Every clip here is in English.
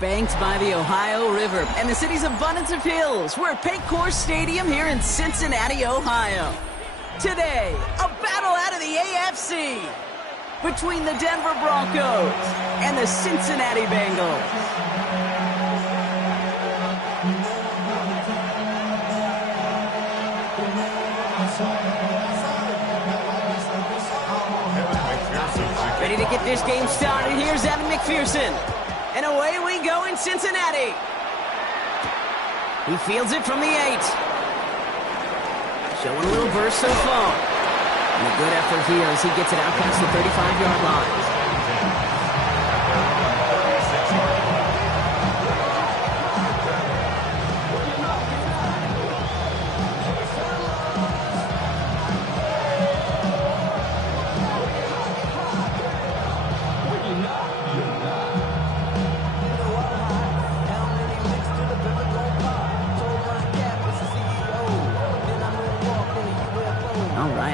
Banked by the Ohio River and the city's abundance of hills, we're at Paycor Stadium here in Cincinnati, Ohio. Today, a battle out of the AFC between the Denver Broncos and the Cincinnati Bengals. Ready to get this game started. Here's Evan McPherson. And away we go in Cincinnati. He fields it from the 8. Showing a little burst so far. And a good effort here as he gets it out past the 35-yard line.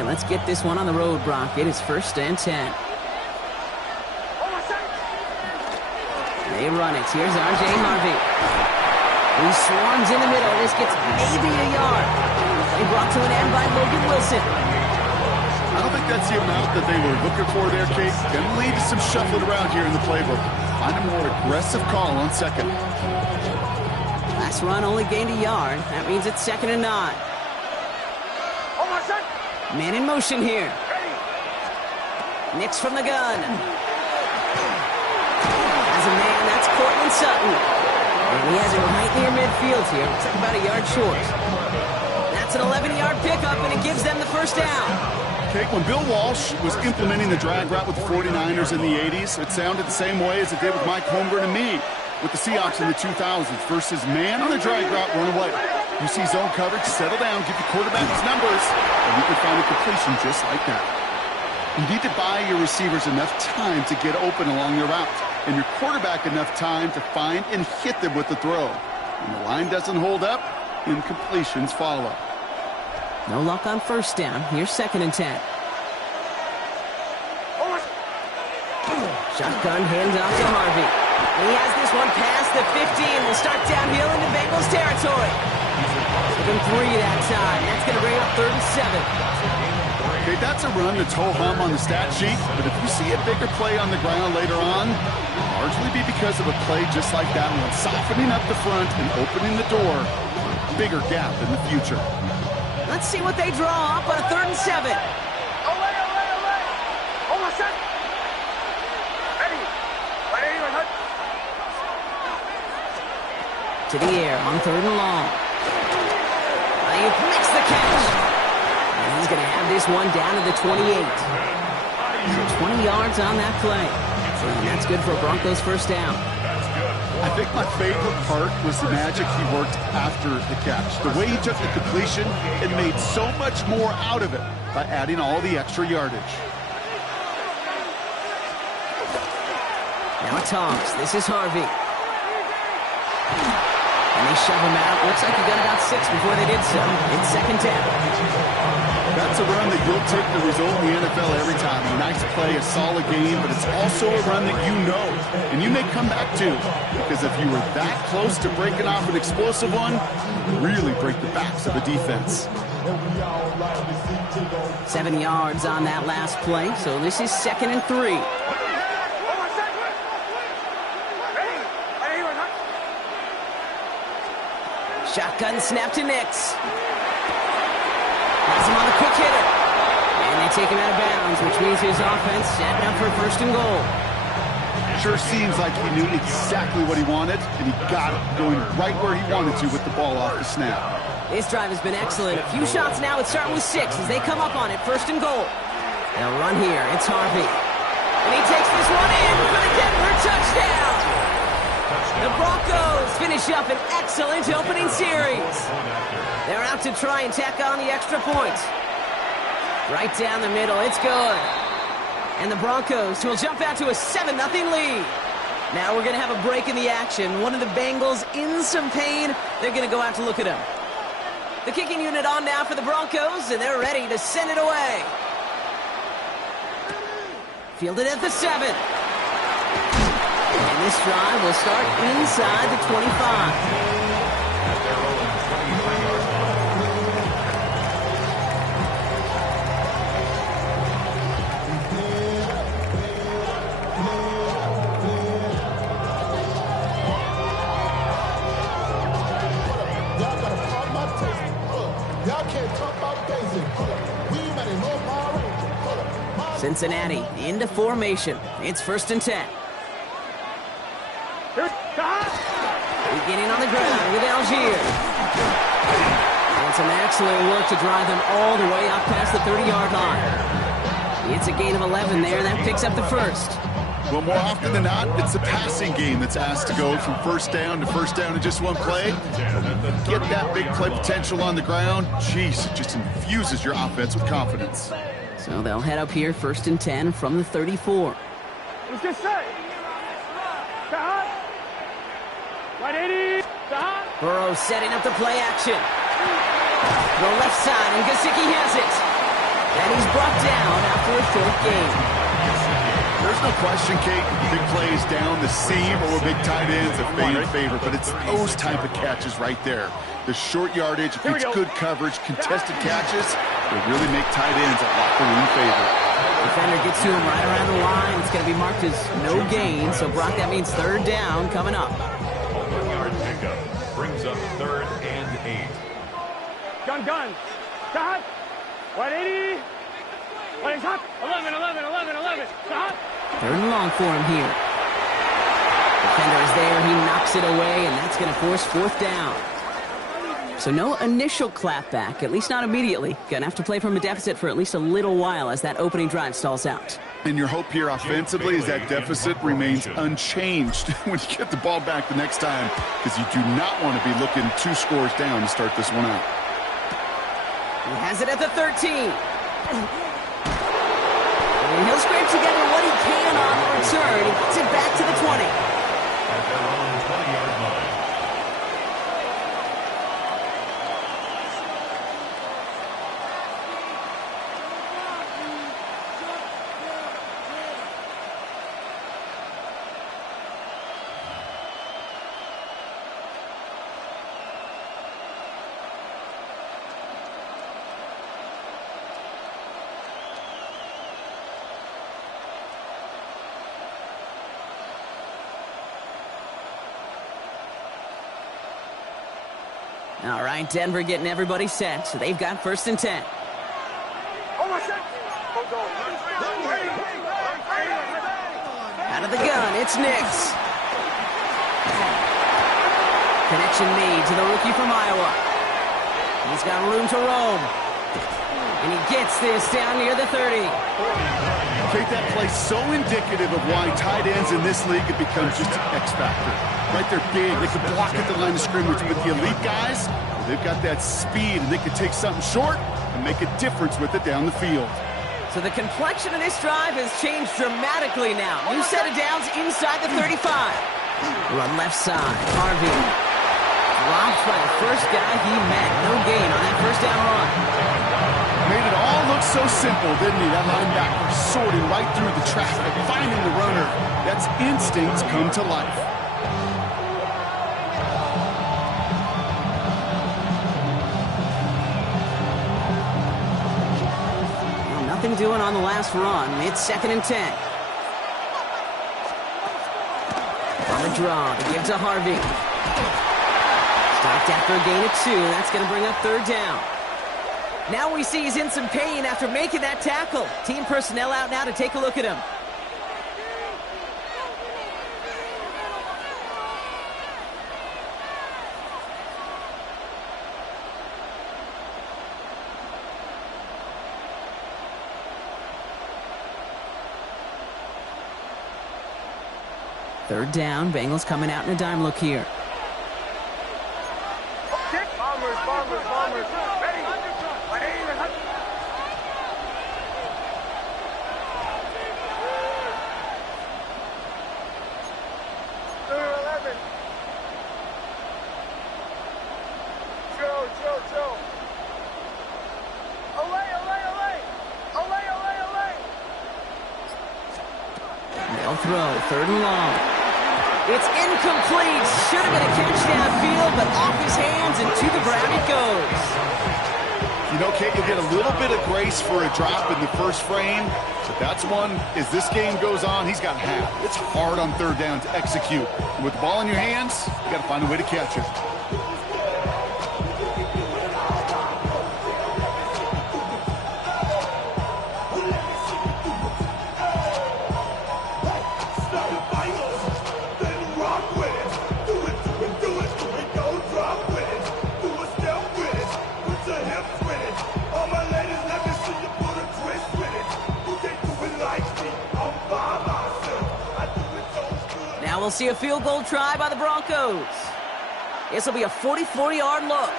Let's get this one on the road, Brock. It is 1st and 10. They run it. Here's R.J. Harvey. He swarms in the middle. This gets maybe a yard. They brought to an end by Logan Wilson. I don't think that's the amount that they were looking for there, Kate. Gonna lead to some shuffling around here in the playbook. Find a more aggressive call on second. Last run only gained a yard. That means it's 2nd and 9. Man in motion here. Nix from the gun. As a man, that's Cortland Sutton. And he has it right near midfield here. Looks like about a yard short. That's an 11-yard pickup, and it gives them the 1st down. Okay, when Bill Walsh was implementing the drag route with the 49ers in the 80s, it sounded the same way as it did with Mike Holmgren and me with the Seahawks in the 2000s versus man on the drag route, run away. You see zone coverage, settle down, give your quarterback his numbers, and you can find a completion just like that. You need to buy your receivers enough time to get open along their route, and your quarterback enough time to find and hit them with the throw. When the line doesn't hold up, incompletions follow. No luck on 1st down. Here's 2nd and 10. Shotgun handoff to Harvey. He has this one past the 15. We'll start downhill into Bengals territory. Took him 3 that time. That's going to bring up 3rd and 7. Okay, that's a run that's ho-hum on the stat sheet, but if you see a bigger play on the ground later on, it'll largely be because of a play just like that one, softening up the front and opening the door for a bigger gap in the future. Let's see what they draw up on a 3rd and 7. To the air on 3rd and long. He makes the catch. And he's going to have this one down to the 28. So 20 yards on that play. And that's good for a Broncos 1st down. I think my favorite part was the magic he worked after the catch. The way he took the completion and made so much more out of it by adding all the extra yardage. Now it's Tonks. This is Harvey. And they shove him out. Looks like he got about 6 before they did so. It's 2nd down. That's a run that you'll take the result in the NFL every time. A nice play, a solid game, but it's also a run that you know, and you may come back to, because if you were that close to breaking off an explosive one, you really break the backs of the defense. 7 yards on that last play, so this is 2nd and 3. Shotgun snap to Nix. Has him on the quick hitter. And they take him out of bounds, which means his offense setting up for 1st and goal. Sure seems like he knew exactly what he wanted, and he got it, going right where he wanted to with the ball off the snap. This drive has been excellent. A few shots now. It's starting with 6 as they come up on it. 1st and goal. They'll run here. It's Harvey. And he takes this one in for the Denver touchdown. The Broncos finish up an excellent opening series. They're out to try and tack on the extra point. Right down the middle, it's good. And the Broncos will jump out to a 7-0 lead. Now we're going to have a break in the action. One of the Bengals in some pain. They're going to go out to look at him. The kicking unit on now for the Broncos, and they're ready to send it away. Fielded at the 7. And this drive will start inside the 25. Cincinnati into formation. It's 1st and 10. Beginning on the ground with Algier. And some excellent work to drive them all the way up past the 30-yard line. It's a gain of 11 there, and that picks up the first. Well, more often than not, it's a passing game that's asked to go from first down in just one play. Get that big play potential on the ground. Jeez, it just infuses your offense with confidence. So they'll head up here, 1st and 10 from the 34. Let's get set. Burrow setting up the play action. The left side, and Gesicki has it. And he's brought down after a short gain. There's no question, Kate, big plays down the seam or big tight ends a fan favorite, but it's those type of catches right there. The short yardage, if it's good coverage, contested catches, they really make tight ends a locker room favorite. Defender gets to him right around the line. It's going to be marked as no gain, so Brock, that means 3rd down coming up. 1-yard pickup brings up 3rd and 8. Gun. Stop. 180. What is up? 11. Stop. 3rd and long for him here. Defender is there. He knocks it away, and that's going to force 4th down. So no initial clapback, at least not immediately. Going to have to play from a deficit for at least a little while as that opening drive stalls out. And your hope here offensively is that deficit remains unchanged when you get the ball back the next time, because you do not want to be looking 2 scores down to start this one out. He has it at the 13. And he'll scrape together what he can on the return. He gets it back to the 20. At their own 20-yard line. All right, Denver getting everybody set, so they've got 1st and 10. Out of the gun, it's Nix. Connection made to the rookie from Iowa. He's got room to roam. And he gets this down near the 30. Kate, that play so indicative of why tight ends in this league have become just an X factor. Right, they're big, they can block at the line of scrimmage, but the elite guys, they've got that speed, and they can take something short and make a difference with it down the field. So the complexion of this drive has changed dramatically now. New set of downs inside the 35. Run left side, Harvey. Dropped by the first guy he met. No gain on that 1st down run. Made it all look so simple, didn't he? That linebacker sorting right through the traffic, finding the runner. That's instincts come to life. Well, nothing doing on the last run. It's 2nd and 10. On the draw to give to Harvey. Stopped after a gain of 2. That's going to bring up 3rd down. Now we see he's in some pain after making that tackle. Team personnel out now to take a look at him. Third down, Bengals coming out in a dime look here. Bombers, bombers, bombers. Ready. 11. Joe. Away. They'll throw, third and long. It's incomplete. Should have been a catch downfield, but off his hands and to the ground it goes. You know, Kate, you'll get a little bit of grace for a drop in the first frame, but that's one, as this game goes on, he's got half. It's hard on third down to execute. And with the ball in your hands, you got to find a way to catch it. We'll see a field goal try by the Broncos. This will be a 44-yard look.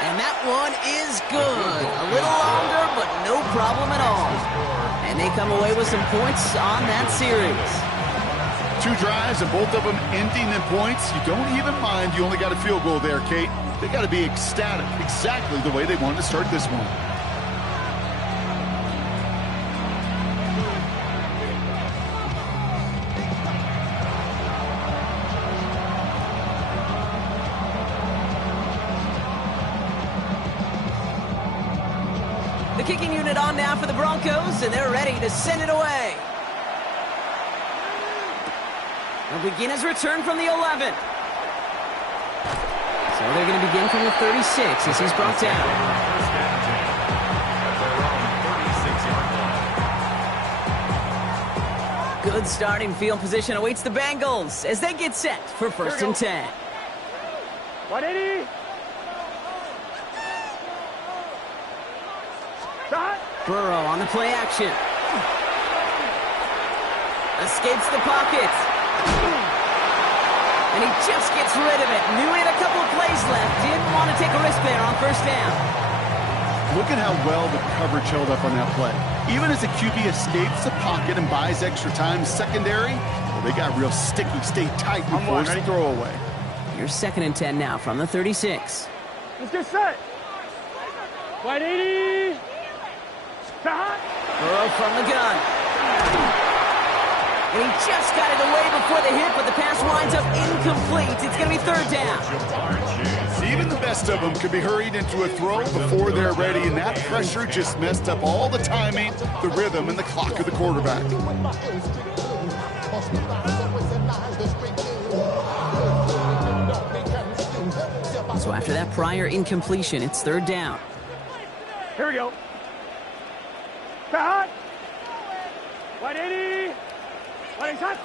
And that one is good. A little longer, but no problem at all. And they come away with some points on that series. 2 drives and both of them ending in points. You don't even mind you only got a field goal there, Kate. They got to be ecstatic, exactly the way they wanted to start this one. Kicking unit on now for the Broncos, and they're ready to send it away. They'll begin his return from the 11. So they're going to begin from the 36 as he's brought down. Good starting field position awaits the Bengals as they get set for first and 10. 180. Burrow on the play action. Escapes the pocket. And he just gets rid of it. Knew he had a couple of plays left. Didn't want to take a risk there on first down. Look at how well the coverage held up on that play. Even as the QB escapes the pocket and buys extra time secondary, well, they got real sticky. Stay tight and force the throw away. Here's second and 10 now from the 36. Let's get set. 180. Burrow from the gun. And he just got it away before the hit, but the pass winds up incomplete. It's going to be third down. Even the best of them could be hurried into a throw before they're ready, and that pressure just messed up all the timing, the rhythm, and the clock of the quarterback. So after that prior incompletion, it's third down. Here we go. Hot. 180. 180 hot.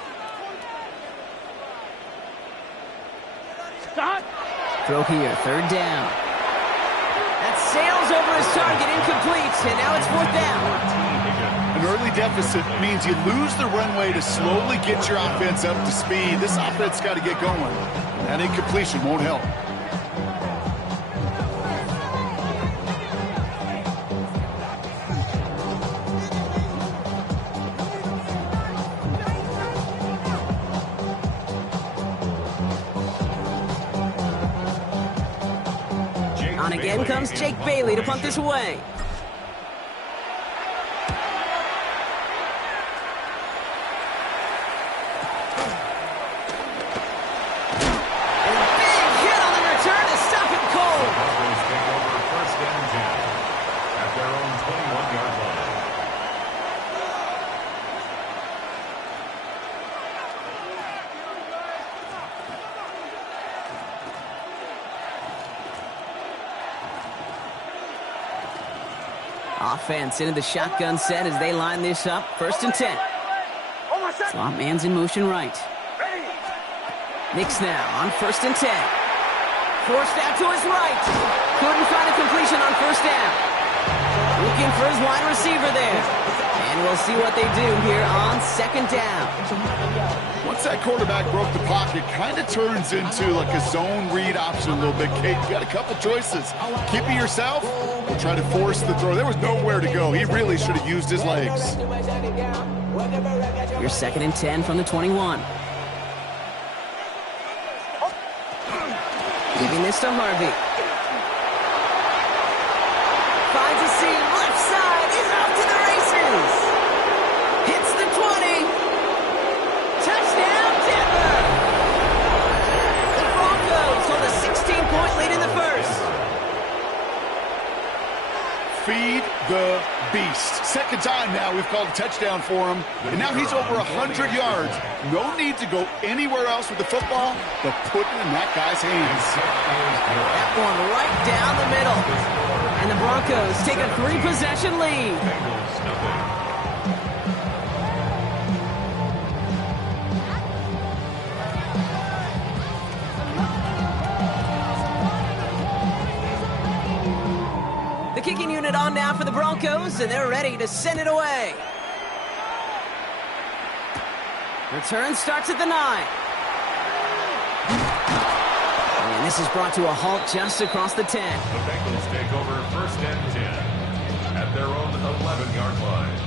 Hot. Throw here, third down. That sails over his target, incomplete, and now it's fourth down. An early deficit means you lose the runway to slowly get your offense up to speed. This offense got to get going. That incompletion won't help. On again comes Jake Bailey to punt this away. And a big hit on the return to stop him cold. Broncos take over first and 10 at their own 21-yard line. Offense into the shotgun set as they line this up. First and 10. Slot man's in motion right. Knicks now on first and 10. Forced out to his right. Couldn't find a completion on first down. Looking for his wide receiver there. And we'll see what they do here on second down. Once that quarterback broke the pocket, kind of turns into like a zone read option a little bit. Kate, you got a couple choices. Keep it yourself or try to force the throw. There was nowhere to go. He really should have used his legs. Your 2nd and 10 from the 21. Giving this to Harvey. Finds a seam, left side, he's off to the races. Hits the 20. Touchdown, Denver. The Broncos hold a 16-point lead in the first. Feed the beast. Second time now we've called a touchdown for him. And now he's over 100 yards. No need to go anywhere else with the football, but put it in that guy's hands. That one right down the middle. And the Broncos take a 3-possession lead. The kicking unit on now for the Broncos, and they're ready to send it away. Return starts at the 9. And this is brought to a halt just across the 10. The Bengals take over 1st and 10 at their own 11-yard line.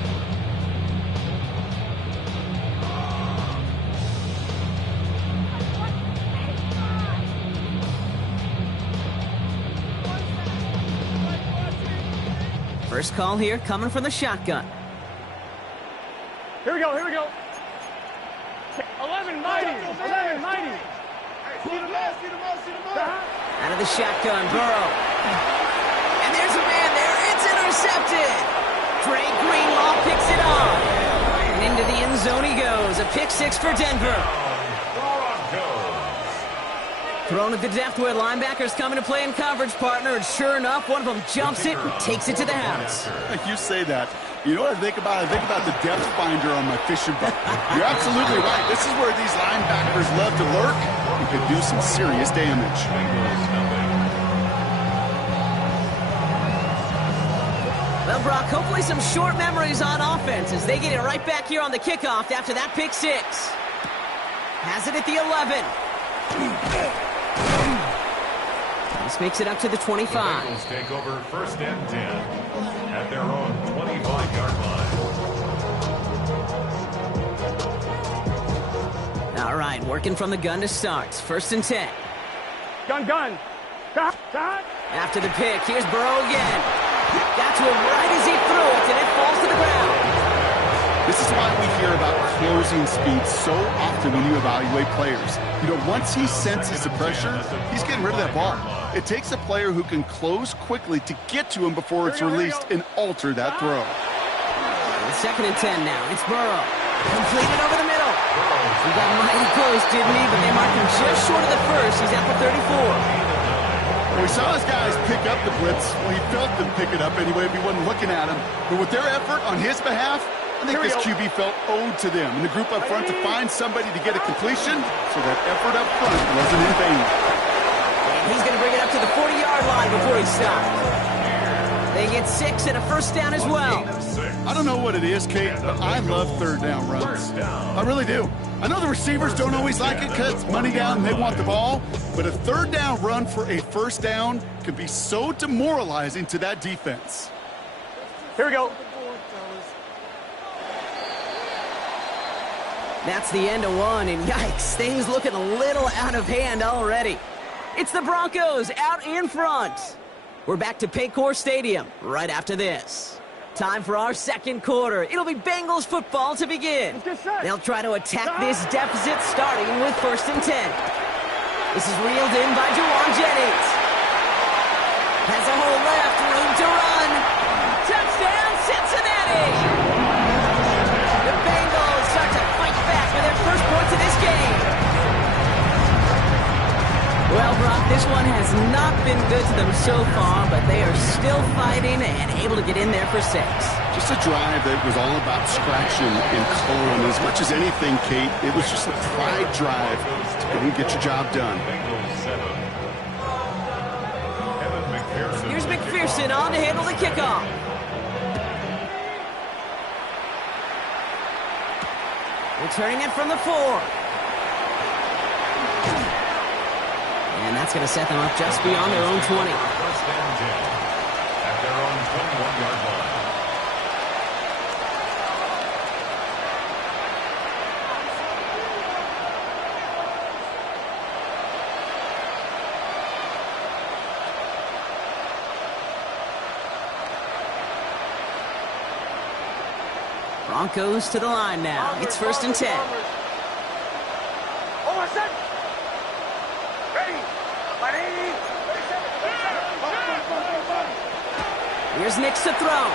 First call here coming from the shotgun. Here we go, here we go. 11 mighty, 11 mighty. Out of the shotgun, Burrow. And there's a man there. It's intercepted. Dre Greenlaw picks it on. And into the end zone he goes. A pick 6 for Denver. Thrown at the depth where linebackers coming to play in coverage, partner. And sure enough, one of them jumps it and takes it to the house. You say that. You know what I think about? I think about the depth finder on my fishing boat. You're absolutely right. This is where these linebackers love to lurk and could do some serious damage. Well, Brock, hopefully some short memories on offense as they get it right back here on the kickoff after that pick 6. Has it at the 11. This makes it up to the 25. The Bengals take over 1st and 10 at their own 25-yard line. All right, working from the gun to start. 1st and 10. Gun. After the pick, here's Burrow again. Got to him right as he threw it, and it falls to the ground. This is why we hear about closing speed so often when you evaluate players. You know, once he senses the pressure, he's getting rid of that ball. It takes a player who can close quickly to get to him before it's released and alter that throw. 2nd and 10 now. It's Burrow. Completed over the middle. He got mighty close, didn't he? But they marked him just short of the first. He's at the 34. We saw his guys pick up the blitz. Well, he felt them pick it up anyway if he wasn't looking at him. But with their effort on his behalf, I think this QB felt owed to them and the group up front to find somebody to get a completion so that effort up front wasn't in vain. And he's going to bring it up to the 40-yard line before he stopped. They get 6 and a 1st down as well. I don't know what it is, Kate, but I love 3rd down runs. I really do. I know the receivers don't always like it because it's money down and they want the ball, but a 3rd down run for a 1st down could be so demoralizing to that defense. Here we go. That's the end of one, and yikes, things looking a little out of hand already. It's the Broncos out in front. We're back to Paycor Stadium right after this. Time for our 2nd quarter. It'll be Bengals football to begin. They'll try to attack this deficit starting with 1st and 10. This is reeled in by Jawan Jennings. Has a hole left, room to run. Touchdown, Cincinnati! The Bengals start to fight back with their first points of this game. Well, Brock, this one has not been good to them so far, but they are still fighting and able to get in there for 6. Just a drive that was all about scratching and clawing. As much as anything, Kate, it was just a pride drive to go and get your job done. Here's McPherson on to handle the kickoff. Returning it from the 4. And that's going to set them up just beyond their own 20. First and 10 at their own 21-yard line. Broncos to the line now. It's first and 10. Here's Nix to throw.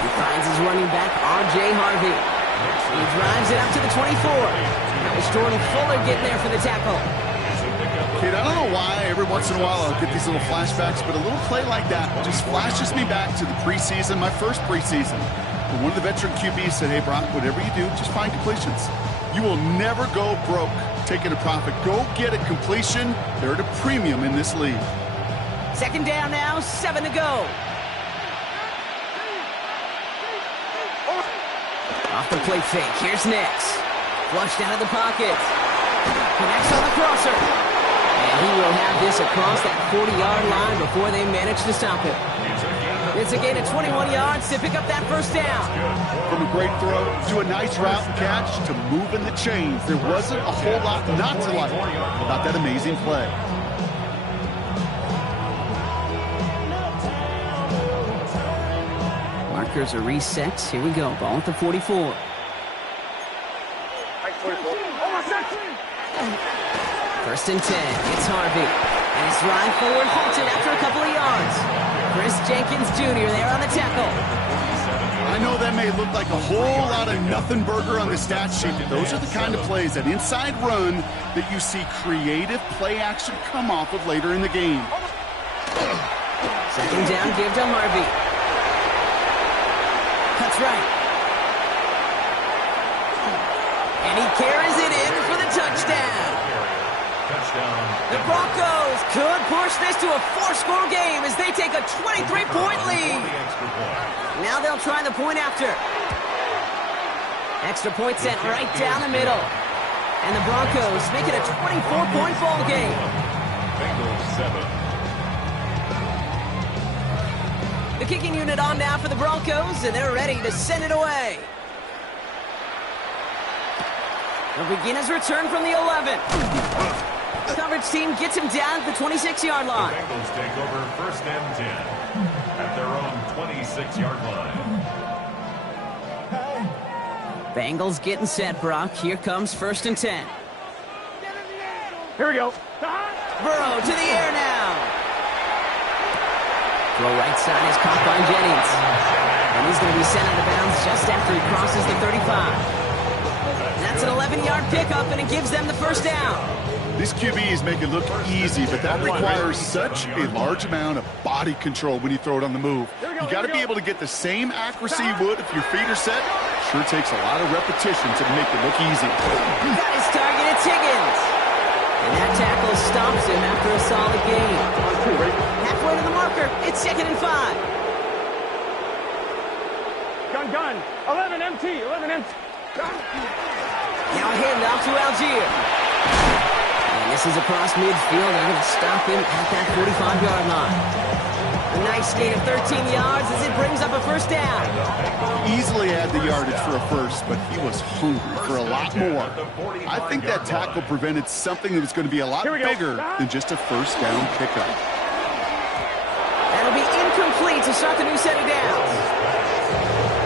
He finds his running back, R.J. Harvey. He drives it up to the 24. That was Jordan Fuller getting there for the tackle. Kid, I don't know why every once in a while I'll get these little flashbacks, but a little play like that just flashes me back to the preseason, my first preseason. And one of the veteran QBs said, hey, Brock, whatever you do, just find completions. You will never go broke taking a profit. Go get a completion. They're at a premium in this league. Second down now, 7 to go. Off the play fake, here's Nix. Flushed out of the pocket. Connects on the crosser. And he will have this across that 40-yard line before they manage to stop it. It's a gain of 21 yards to pick up that first down. From a great throw to a nice route and catch to moving the chains. There wasn't a whole lot not to like about that amazing play. Markers are reset. Here we go. Ball at the 44. First and 10. It's Harvey. And it's Ryan forward halted after a couple of yards. Chris Jenkins Jr. there on the tackle. I know that may look like a whole lot of nothing burger on the stat sheet, but those are the kind of plays, that inside run, that you see creative play action come off of later in the game. Second down, give to Harvey. Cuts right. And he carries it in for the touchdown. The Broncos could push this to a 4-score game as they take a 23-point lead. Now they'll try the point after. Extra point sent right down the middle. And the Broncos make it a 24-point ball game. Bengals 7. The kicking unit on now for the Broncos, and they're ready to send it away. They'll begin his return from the 11. Coverage team gets him down at the 26-yard line. The Bengals take over first and 10 at their own 26-yard line. Bengals getting set, Brock. Here comes first and 10. Here we go. Burrow to the air now. Throw right side is caught by Jennings. And he's going to be sent out of bounds just after he crosses the 35. That's an 11-yard pickup, and it gives them the first down. These QBs make it look easy, but that requires such a large amount of body control when you throw it on the move. You got to be able to get the same accuracy you would if your feet are set. Sure takes a lot of repetition to make it look easy. That is target, it's Higgins. And that tackle stops him after a solid gain. Halfway to the marker, it's 2nd and 5. Gun. 11 MT. Now a handoff to Algier. And this is across midfield. They're going to stop him at that 45-yard line. A nice gain of 13 yards as it brings up a first down. Easily had the yardage for a first, but he was hungry for a lot more. I think that tackle prevented something that was going to be a lot bigger than just a first down pickup. That'll be incomplete to start the new set of downs.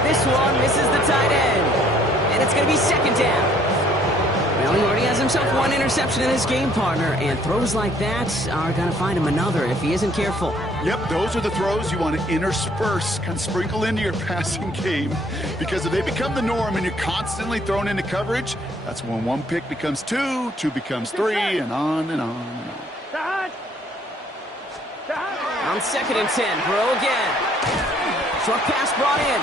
This one misses the tight end. And it's going to be second down. Well, he already has himself one interception in his game, partner, and throws like that are going to find him another if he isn't careful. Yep, those are the throws you want to intersperse, kind of sprinkle into your passing game, because if they become the norm and you're constantly thrown into coverage, that's when one pick becomes two becomes three, and on and on and on. On 2nd and 10, Burrow again. Short pass brought in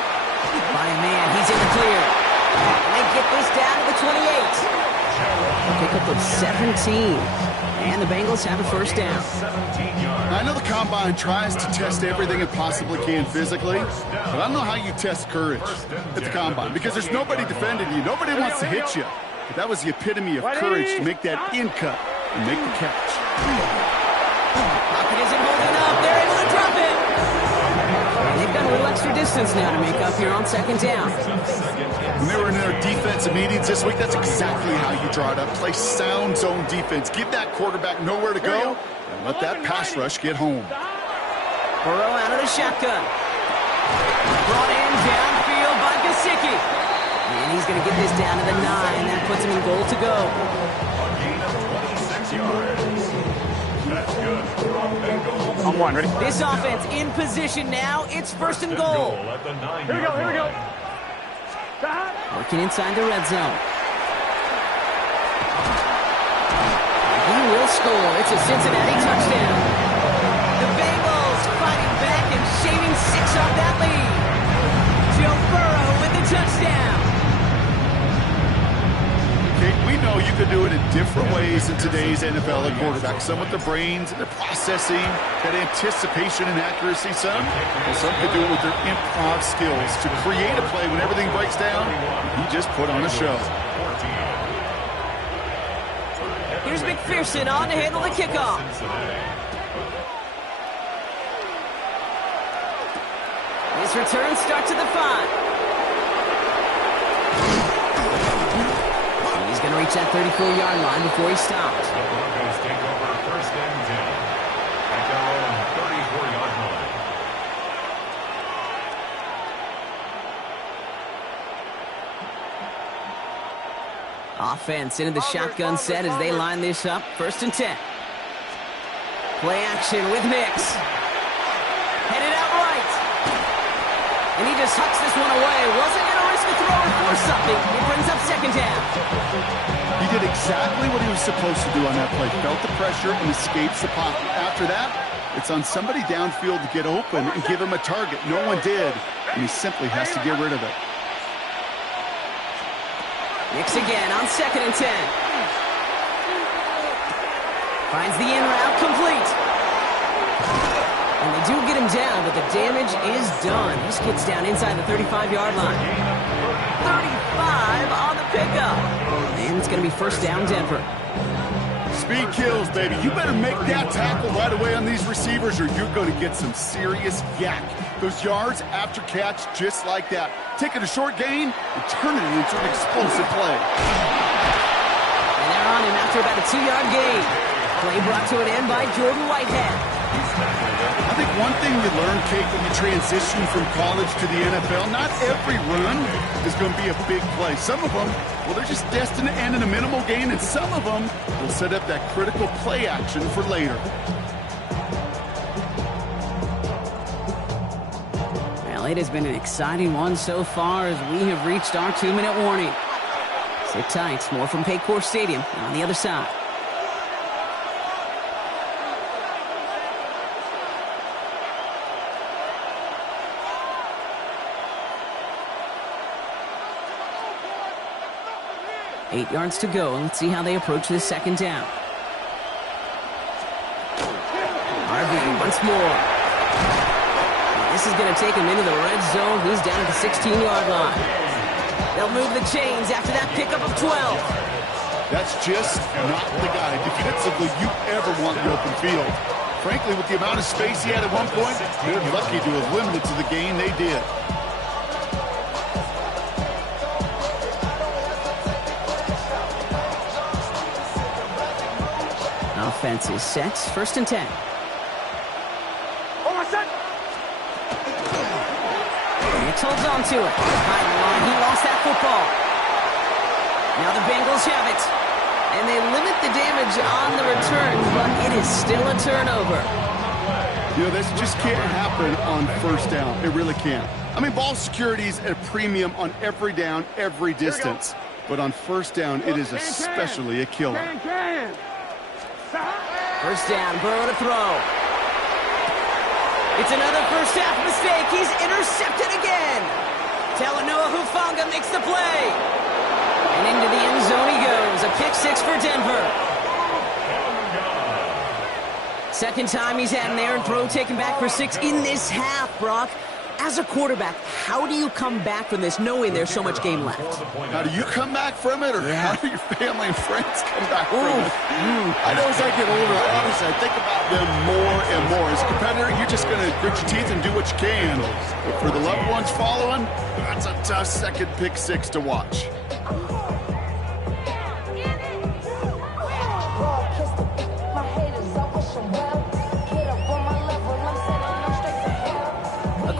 by a man. He's in the clear. And they get this down to the 28. Pickup of 17. And the Bengals have a first down. I know the Combine tries to test everything it possibly can physically, but I don't know how you test courage at the Combine because there's nobody defending you. Nobody wants to hit you. But that was the epitome of courage to make that in cut and make the catch. Pocket isn't holding up. They're able to drop it. And they've got a little extra distance now to make up here on second down. When they were in their defensive meetings this week, that's exactly how you draw it up. Play sound zone defense. Give that quarterback nowhere to go and let that pass rush get home. Burrow out of the shotgun. Brought in downfield by Gesicki. And he's going to get this down to the 9, and that puts him in goal to go. On one, ready? This offense in position now. It's first and goal. Here we go, here we go. Working inside the red zone. He will score. It's a Cincinnati touchdown. The Bengals fighting back and shaving 6 off that lead. Joe Burrow with the touchdown. Okay, we know you can do it in different ways in today's NFL at quarterback. Some with their brains and their processing, that anticipation and accuracy. Some could do it with their improv skills to create a play when everything breaks down. He just put on a show. Here's McPherson on to handle the kickoff. This return starts at the 5. He's going to reach that 34-yard line before he stops. The Broncos take over first and 10 at their own 34-yard line. Offense into the shotgun set as they line this up. First and 10. Play action with Mix. Headed out right. And he just hucks this one away. Wasn't going to risk a throw or force something. It brings up second down. He did exactly what he was supposed to do on that play. Felt the pressure and escapes the pocket. After that, it's on somebody downfield to get open and give him a target. No one did, and he simply has to get rid of it. Mix again on second and 10. Finds the in route complete. And they do get him down, but the damage is done. This gets down inside the 35-yard line. 35 on the pickup. And it's going to be first down Denver. Speed kills, baby. You better make that tackle right away on these receivers or you're going to get some serious yak. Those yards after catch just like that. Taking a short gain and turning it into an explosive play. And they're on him after about a 2-yard gain. Play brought to an end by Jordan Whitehead. I think one thing you learn, Kate, when you transition from college to the NFL, not every run is going to be a big play. Some of them, well, they're just destined to end in a minimal gain, and some of them will set up that critical play action for later. Well, it has been an exciting one so far as we have reached our 2-minute warning. Sit tight. More from Paycor Stadium on the other side. Eight yards to go, and let's see how they approach this second down. RB once more. This is going to take him into the red zone. He's down at the 16-yard line. They'll move the chains after that pickup of 12. That's just not the guy defensively you ever want in the open field. Frankly, with the amount of space he had at one point, they're lucky to have limited to the gain they did. Offense is set. First and 10. Hicks holds on to it. Behind the line, he lost that football. Now the Bengals have it. And they limit the damage on the return, but it is still a turnover. You know, this just can't happen on first down. It really can't. I mean, ball security is at a premium on every down, every distance. But on first down, it is especially a killer. First down, Burrow to throw. It's another first half mistake. He's intercepted again. Talanoa Hufanga makes the play. And into the end zone he goes. A pick six for Denver. Second time he's had an errant throw taken back for 6 in this half, Brock. As a quarterback, how do you come back from this knowing there's so much game left? How do you come back from it, or how do your family and friends come back from it? I know as I get older, honestly, I think about them more and more. As a competitor, you're just going to grit your teeth and do what you can. But for the loved ones following, that's a tough second pick six to watch.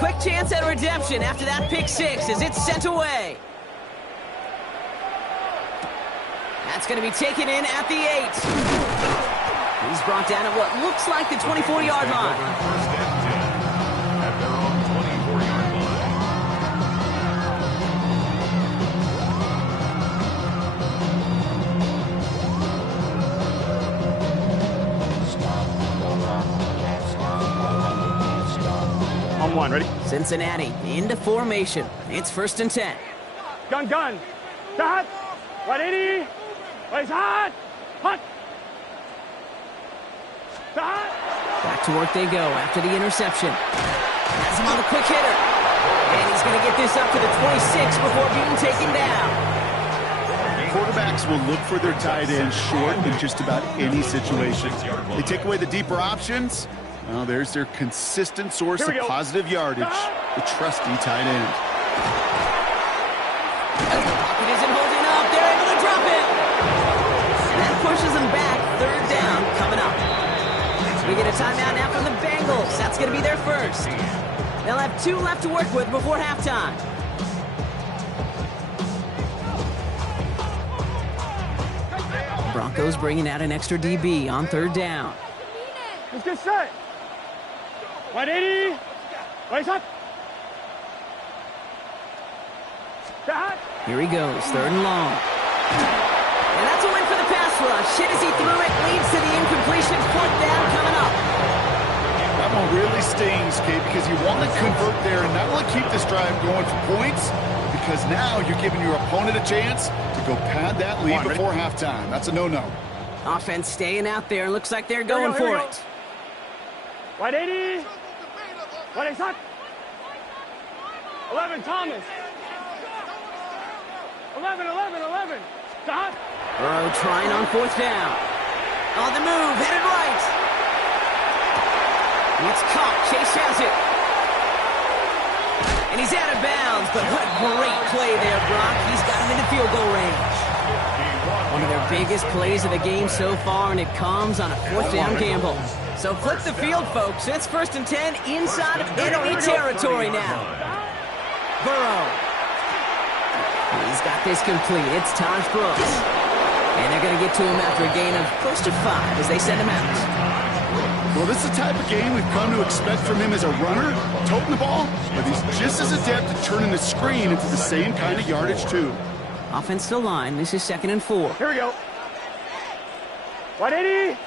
Quick chance at redemption after that pick six as it's sent away. That's going to be taken in at the 8. He's brought down at what looks like the 24-yard line. First and 10 at their own 24-yard line. On one, ready? Cincinnati into formation. It's first and 10. Gun, gun. Start. 180. Place hot. Hot. Start. Back to work they go after the interception. Has him on the quick hitter. And he's going to get this up to the 26 before being taken down. Quarterbacks will look for their tight end short in just about any situation. They take away the deeper options. Well, there's their consistent source of positive yardage, the trusty tight end. Pocket isn't holding up. They're able to drop it. That pushes them back. Third down coming up. We get a timeout now from the Bengals. That's going to be their first. They'll have 2 left to work with before halftime. Broncos bringing out an extra DB on third down. Let's get set. 180. Place hot. Start. Here he goes, third and long. And that's a win for the pass rush. Hit as he threw it, leads to the incompletion. Fourth down coming up. That one really stings, Kate, because you want to convert there and not only keep this drive going for points, because now you're giving your opponent a chance to go pad that lead before halftime. That's a no-no. Offense staying out there. Looks like they're going for it. 180. 180 hot. 11 Thomas. 11. Stop. Burrow trying on fourth down. On the move, headed right. It's caught. Chase has it. And he's out of bounds, but what a great play there, Brock. He's got him into field goal range. One of their biggest plays of the game so far, and it comes on a fourth down gamble. So flip the field, folks. It's first and 10 inside of enemy territory now. Burrow. He's got this complete. It's Taj Brooks. And they're going to get to him after a gain of close to 5 as they send him out. Well, this is the type of game we've come to expect from him as a runner, toting the ball, but he's just as adept at turning the screen into the same kind of yardage, too. Offense to line. This is second and 4. Here we go. 180.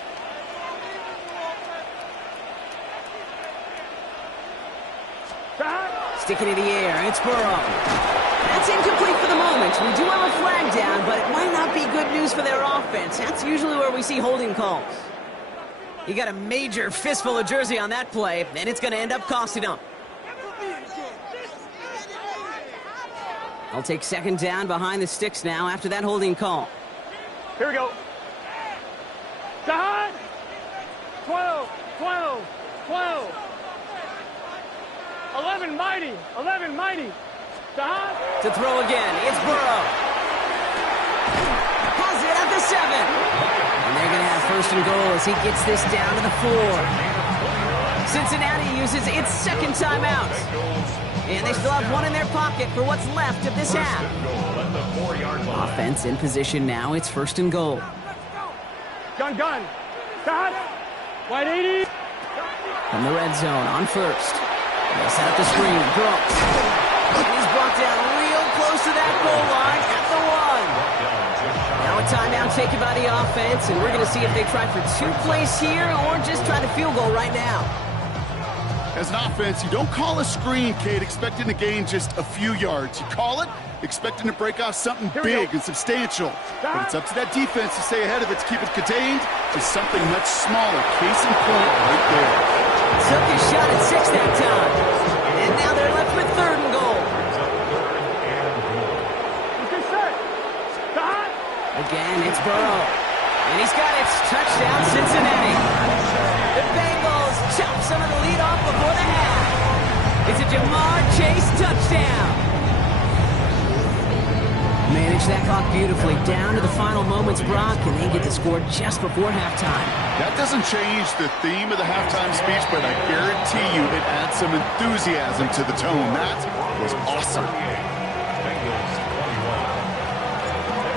Sticking in the air. It's Burrow. That's incomplete for the moment. We do have a flag down, but it might not be good news for their offense. That's usually where we see holding calls. You got a major fistful of jersey on that play, and it's going to end up costing them. I'll take second down behind the sticks now after that holding call. Here we go. Start. 12. 11 mighty. Stop. To throw again, it's Burrow. Has it at the 7. And they're going to have first and goal as he gets this down to the 4. Cincinnati uses its second timeout. And they still have one in their pocket for what's left of this half. Offense in position now. It's first and goal. Gun. Start. 180. From the red zone on first. They set up the screen. Brooks. And he's brought down real close to that goal line at the 1. Now a timeout taken by the offense, and we're going to see if they try for 2 plays here or just try to field goal right now. As an offense, you don't call a screen, Kate, expecting to gain just a few yards. You call it expecting to break off something big and substantial. But it's up to that defense to stay ahead of it, to keep it contained to something much smaller. Case in point right there. Took his shot at 6 that time. And now they're left with 3rd and goal. Again, it's Burrow. And he's got it. Touchdown, Cincinnati. The Bengals chop some of the lead off before the half. It's a Jamar Chase touchdown. Manage that clock beautifully down to the final moments, Brock, and they get the score just before halftime. That doesn't change the theme of the halftime speech, but I guarantee you it adds some enthusiasm to the tone. That was awesome.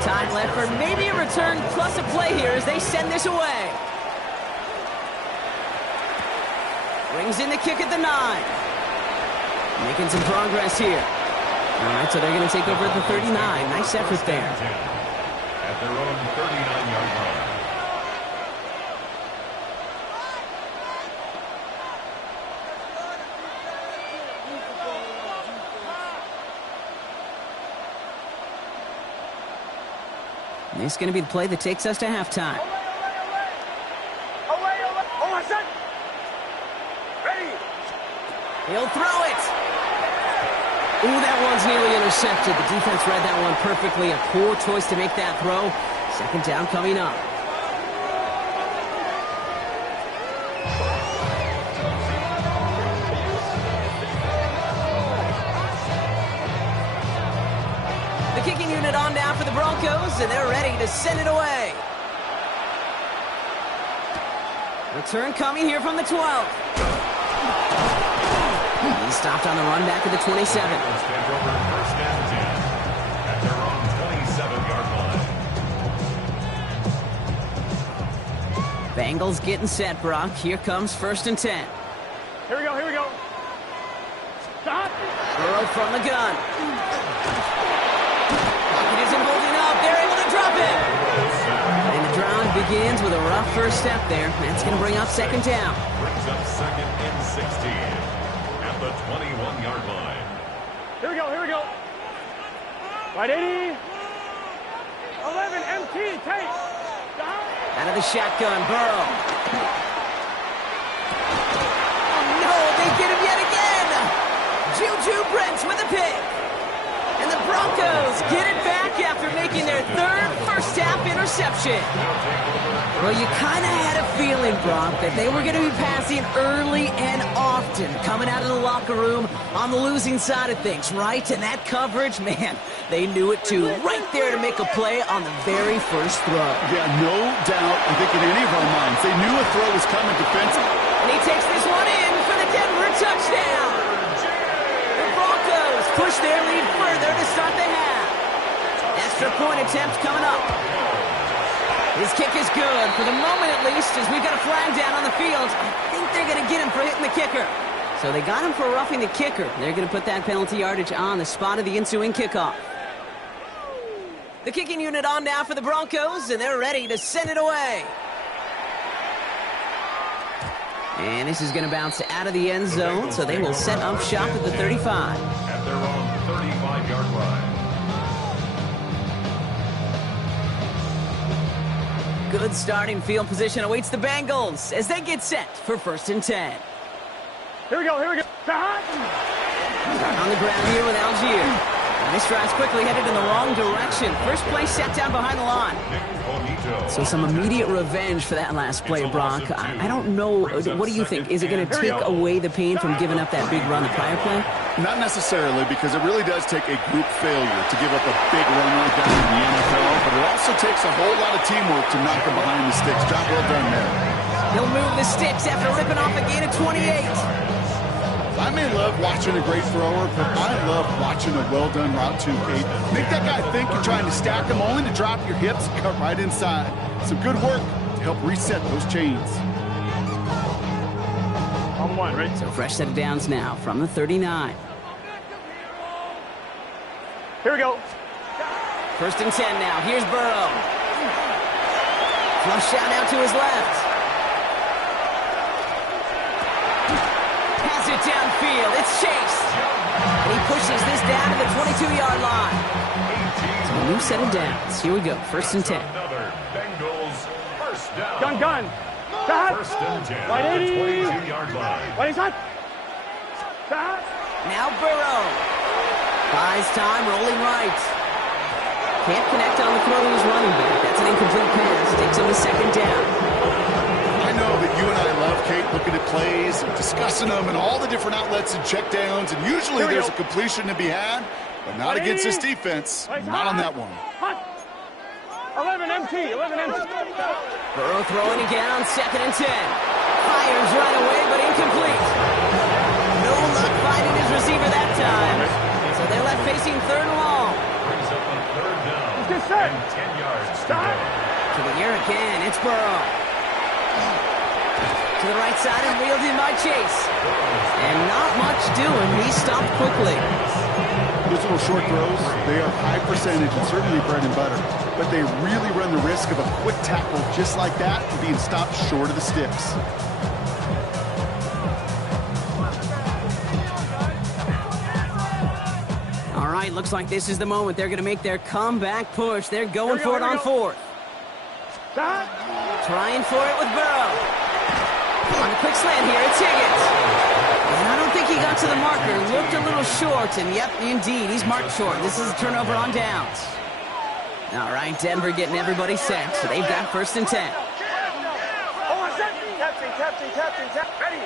Time left for maybe a return plus a play here as they send this away. Brings in the kick at the 9. Making some progress here. All right, so they're going to take over at the 39. Nice effort there. At their own 39-yard line. And this is going to be the play that takes us to halftime. He'll throw it. Ooh, that one's nearly intercepted. The defense read that one perfectly. A poor choice to make that throw. 2nd down coming up. The kicking unit on down for the Broncos, and they're ready to send it away. Return coming here from the 12. He stopped on the run back at the 27. Take over 1st and 10 at their own 27-yard line. Bengals getting set, Brock. Here comes 1st and 10. Here we go. Stop. Burrow from the gun. Pocket isn't holding up. They're able to drop it. And the drive begins with a rough first step there. That's going to bring up 2nd down. Brings up 2nd and 16 at the 21-yard line. Here we go. Right 80. 11, MT, take. Out of the shotgun, Burrow. Oh, no, they get him yet again. Juju Brents with a pick. And the Broncos get it back after making their 3rd first-half interception. Well, you kind of had a feeling, Brock, that they were going to be passing early and often, coming out of the locker room on the losing side of things, right? And that coverage, man, they knew it too. Right there to make a play on the very first throw. Yeah, no doubt, I think in any of our minds, they knew a throw was coming defensively. And he takes this one in for the Denver touchdown. The Broncos push their lead further to start the half. Extra point attempt coming up. His kick is good, for the moment at least, as we've got a flag down on the field. I think they're going to get him for hitting the kicker. So they got him for roughing the kicker. They're going to put that penalty yardage on the spot of the ensuing kickoff. The kicking unit on now for the Broncos, and they're ready to send it away. And this is going to bounce out of the end zone, so they will set up shop at the 35. At their own 35-yard line. Good starting field position awaits the Bengals as they get set for 1st and 10. Here we go. On the ground here with Algier. And this drive's quickly headed in the wrong direction. First play set down behind the line. So some immediate revenge for that last play, Brock. I don't know. What do you think? Is it going to take away the pain from giving up that big run the prior play? Not necessarily, because it really does take a group failure to give up a big run like that in the NFL, but it also takes a whole lot of teamwork to knock them behind the sticks. Job well done there. He'll move the sticks after ripping off a gain of 28. I may love watching a great thrower, but I love watching a well-done route too, Kate. Make that guy think you're trying to stack him, only to drop your hips and cut right inside. Some good work to help reset those chains. On one, right? So fresh set of downs now from the 39. Here we go. 1st and 10 now. Here's Burrow. Flush out now to his left. has it downfield. It's Chase. And he pushes this down to the 22-yard line. So a new set of downs. Here we go. First and 10. Another Bengals first down. Gun. Stop. First and 10. Right 80. 22-yard line. Right inside. Stop. Now Burrow. Buys time, rolling right. Can't connect on the throw to his running back. That's an incomplete pass. Takes him to second down. I know that you and I love, Kate, looking at plays and discussing them and all the different outlets and checkdowns, and usually there's a completion to be had, but not against this defense. Not on that one. 11 MT. Burrow throwing again on second and 10. Fires right away, but incomplete. No luck finding his receiver that time. So they're left facing third and long. Brings up on third down. Get set. And 10 yards to Stop. go. To the air again, it's Burrow. To the right side and wheeled in by Chase. And not much doing. He stopped quickly. Those little short throws, they are high percentage and certainly bread and butter, but they really run the risk of a quick tackle just like that and being stopped short of the sticks. All right, looks like this is the moment. They're going to make their comeback push. They're going for it on fourth. Stop. Trying for it with Burrow. On a quick slant here, it's Higgins. And I don't think he got to the marker. Looked a little short, and yep, indeed, he's marked short. This is a turnover on downs. All right, Denver getting everybody set, so they've got first and 10. Oh, I'm set. Captain. Ready.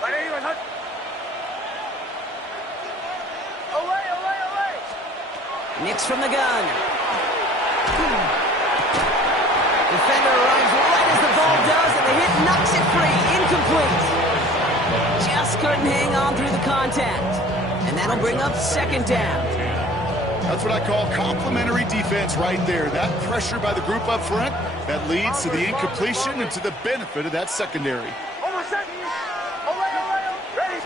Right 80, right hut. Away. Nix from the gun. Defender arrives right as the ball does, and the hit knocks it free. Incomplete. Just couldn't hang on through the contact. And that'll bring up second down. That's what I call complimentary defense right there. That pressure by the group up front, that leads to the incompletion and to the benefit of that secondary. Ready.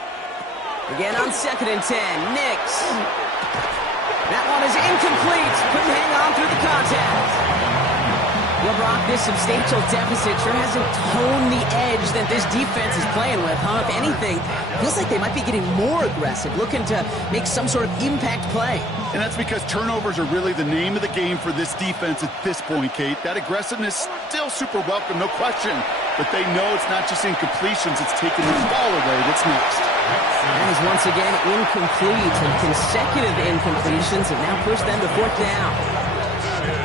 Again on second and 10. Nix. That one is incomplete. Couldn't hang on through the contact. Well, Brock, this substantial deficit sure hasn't toned the edge that this defense is playing with, huh? If anything, feels like they might be getting more aggressive, looking to make some sort of impact play. And that's because turnovers are really the name of the game for this defense at this point, Kate. That aggressiveness still super welcome, no question. But they know it's not just incompletions, it's taking the ball away that's next. That is once again incomplete, and consecutive incompletions have now pushed them to fourth down.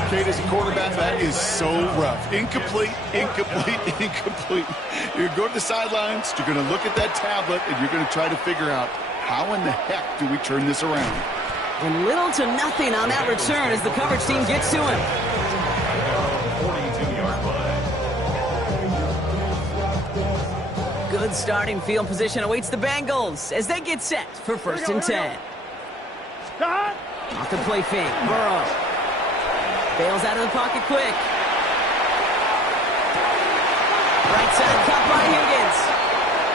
Kate, as a quarterback, that is so rough. Incomplete. You're going to go to the sidelines, you're going to look at that tablet, and you're going to try to figure out how in the heck do we turn this around. And little to nothing on that return as the coverage team gets to him. 42-yard line. Good starting field position awaits the Bengals as they get set for first and 10. Stop. Off the play fake, Burrow. Bails out of the pocket quick. Right side cut by Higgins.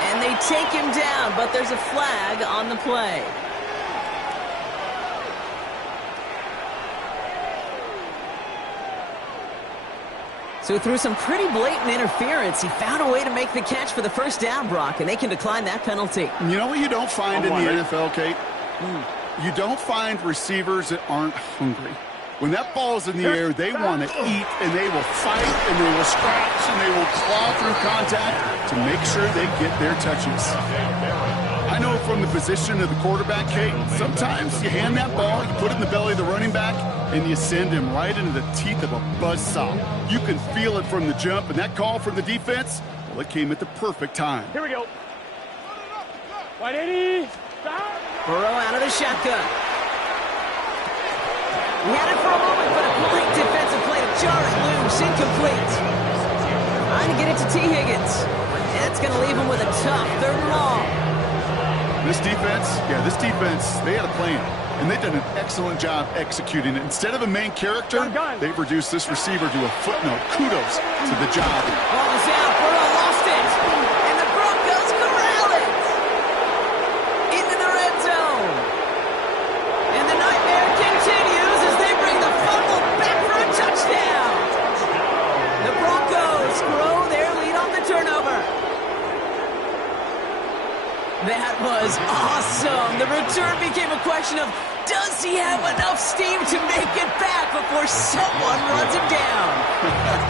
And they take him down, but there's a flag on the play. So through some pretty blatant interference, he found a way to make the catch for the first down, Brock, and they can decline that penalty. You know what you don't find in the NFL, Kate? You don't find receivers that aren't hungry. When that ball's in the air, they want to eat, and they will fight, and they will scratch, and they will claw through contact to make sure they get their touches. I know from the position of the quarterback, Kate, sometimes you hand that ball, you put it in the belly of the running back, and you send him right into the teeth of a buzzsaw. You can feel it from the jump, and that call from the defense, well, it came at the perfect time. Here we go. 180. Stop. Burrow out of the shotgun. He had it for a moment, but a great defensive play to jar it loose. Incomplete. Trying to get it to T. Higgins. That's going to leave him with a tough third and long. This defense, they had a plan. And they've done an excellent job executing it. Instead of a main character, they've reduced this receiver to a footnote. Kudos to the job. Ball is out. Burrow lost it. And the Broncos corral it. Into the red zone. And the nightmare continues as they bring the fumble back for a touchdown. The Broncos grow their lead on the turnover. That was awesome. The return became a question of, does he have enough steam to make it back before someone runs him down?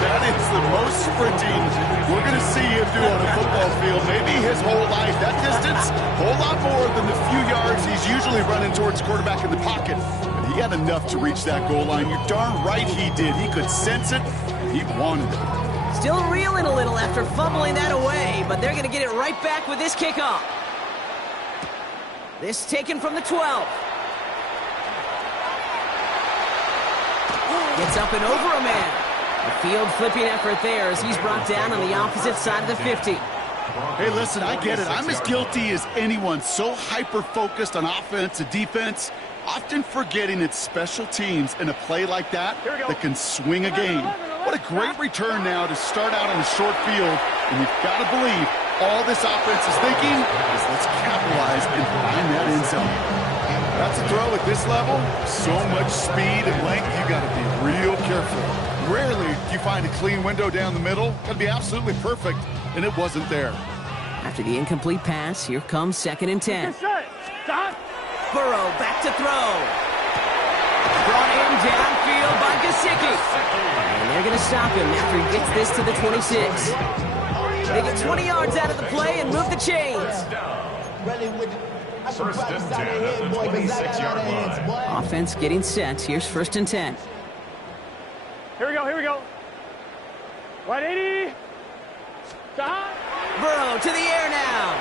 That is the most sprinting we're going to see him do on a football field. Maybe his whole life. That distance, a whole lot more than the few yards he's usually running towards quarterback in the pocket. But he had enough to reach that goal line. You're darn right he did. He could sense it. He wanted it. Still reeling a little after fumbling that away, but they're going to get it right back with this kickoff. This taken from the 12. Gets up and over a man. The field flipping effort there as he's brought down on the opposite side of the 50. Hey, listen, I get it. I'm as guilty as anyone. So hyper-focused on offense and defense, often forgetting it's special teams in a play like that that can swing a game. What a great return now to start out on a short field. And you've got to believe all this offense is thinking is let's capitalize and find that end zone. That's a throw at this level. So much speed and length, you got to be real careful. Rarely do you find a clean window down the middle. Got to be absolutely perfect, and it wasn't there. After the incomplete pass, here comes 2nd and 10. Burrow back to throw. Brought in downfield by Gesicki. And they're going to stop him after he gets this to the 26. They get 20 yards out of the play and move the chains. First and 10 at the 26-yard line. Offense getting set. Here's 1st and 10. Here we go. 180. Burrow to the air now.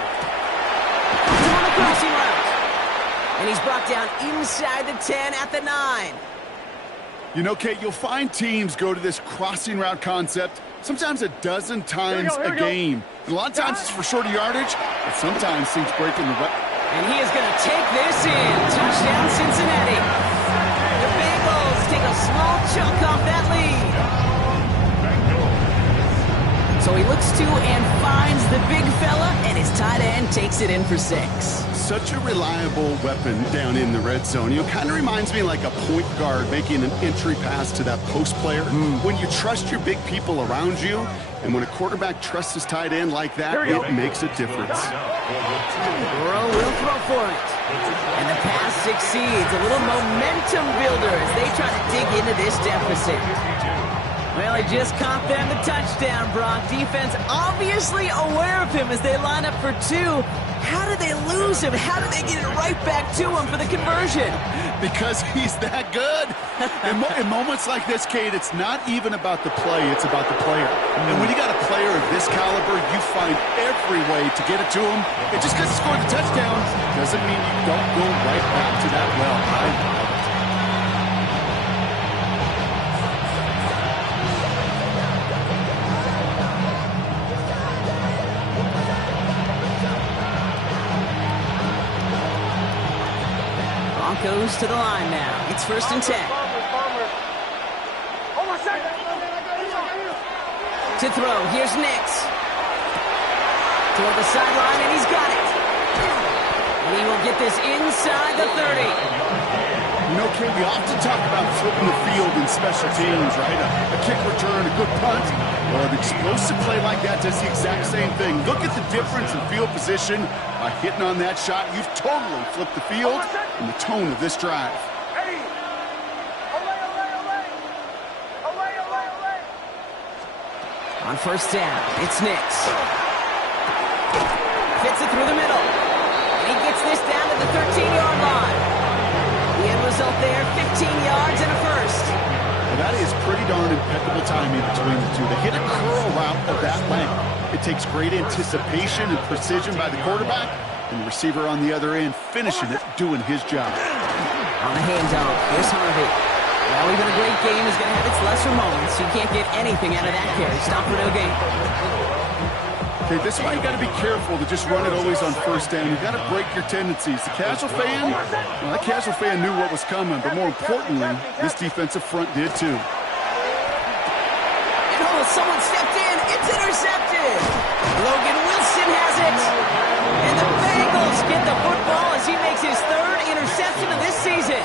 On the crossing route. And he's brought down inside the 10 at the 9. You know, Kate, you'll find teams go to this crossing route concept sometimes a dozen times a game. And a lot of times it's for shorter yardage, but sometimes things break in the way. And he is going to take this in. Touchdown, Cincinnati. The Bengals take a small chunk off that lead. So he looks to and finds the big fella, and his tight end takes it in for 6. Such a reliable weapon down in the red zone. You know, kind of reminds me like a point guard making an entry pass to that post player. When you trust your big people around you, and when a quarterback trusts his tight end like that, it makes a difference. Burrow will throw for it. And the pass succeeds. A little momentum builder as they try to dig into this deficit. Well, he just caught them the touchdown, Brock. Defense obviously aware of him as they line up for 2. How did they lose him? How did they get it right back to him for the conversion? Because he's that good. In moments like this, Kate, it's not even about the play, it's about the player. And when you got a player of this caliber, you find every way to get it to him. And just because he scored the touchdown doesn't mean you don't go right back to that well. I love it. Broncos to the line now. It's 1st and 10. To throw, here's Nix. Toward the sideline, and he's got it. And he will get this inside the 30. You know, Kate, we often talk about flipping the field in special teams, right? A kick return, a good punt. Well, an explosive play like that does the exact same thing. Look at the difference in field position. By hitting on that shot, you've totally flipped the field and the tone of this drive. On 1st down, it's Nix. Fits it through the middle. And he gets this down to the 13-yard line. The end result there, 15 yards and a first. Well, that is pretty darn impeccable timing between the two. They hit a curl route of that length. It takes great anticipation and precision by the quarterback, and the receiver on the other end finishing it, doing his job. On the handoff, here's Harvey. Well, even a great game is going to have its lesser moments. You can't get anything out of that carry. Stop for no gain. Okay, this is why you got to be careful to just run it always on 1st down. You got to break your tendencies. The casual fan, well, that casual fan knew what was coming, but more importantly, this defensive front did too. And oh, someone stepped in. It's intercepted. Logan Wilson has it. And the Bengals get the football as he makes his 3rd interception of this season.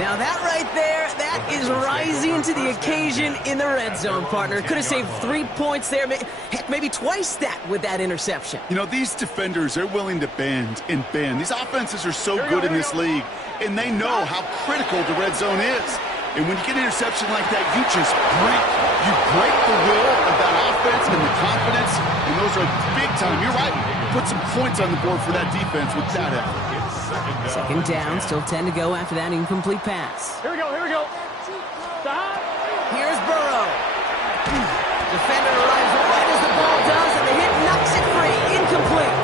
Now that right there, that is is rising to the occasion in the red zone, partner. Could have saved 3 points there. Heck, maybe twice that with that interception. You know, these defenders, they're willing to bend and bend. These offenses are so good in this league, and they know how critical the red zone is. And when you get an interception like that, you just break. You break the will of that offense and the confidence, and those are big time. You're right. Put some points on the board for that defense with that effort. Second down, still 10 to go after that incomplete pass. Here we go, here we go. Stop. Here's Burrow. Defender arrives right as the ball does, and the hit knocks it free. Incomplete.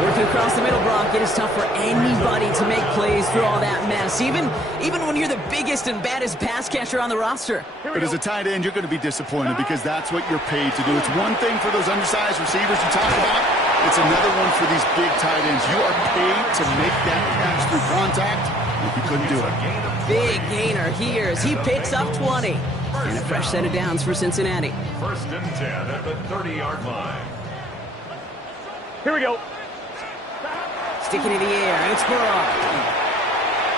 Working across the middle, Brock, it is tough for anybody to make plays through all that mess, even when you're the biggest and baddest pass catcher on the roster. But as a tight end, you're going to be disappointed because that's what you're paid to do. It's one thing for those undersized receivers you talk about. It's another one for these big tight ends. You are paid to make that catch through contact. If you couldn't do it. Big gainer here as he picks up 20. And a fresh set of downs for Cincinnati. First and 10 at the 30-yard line. Here we go. Sticking in the air, it's Burrow.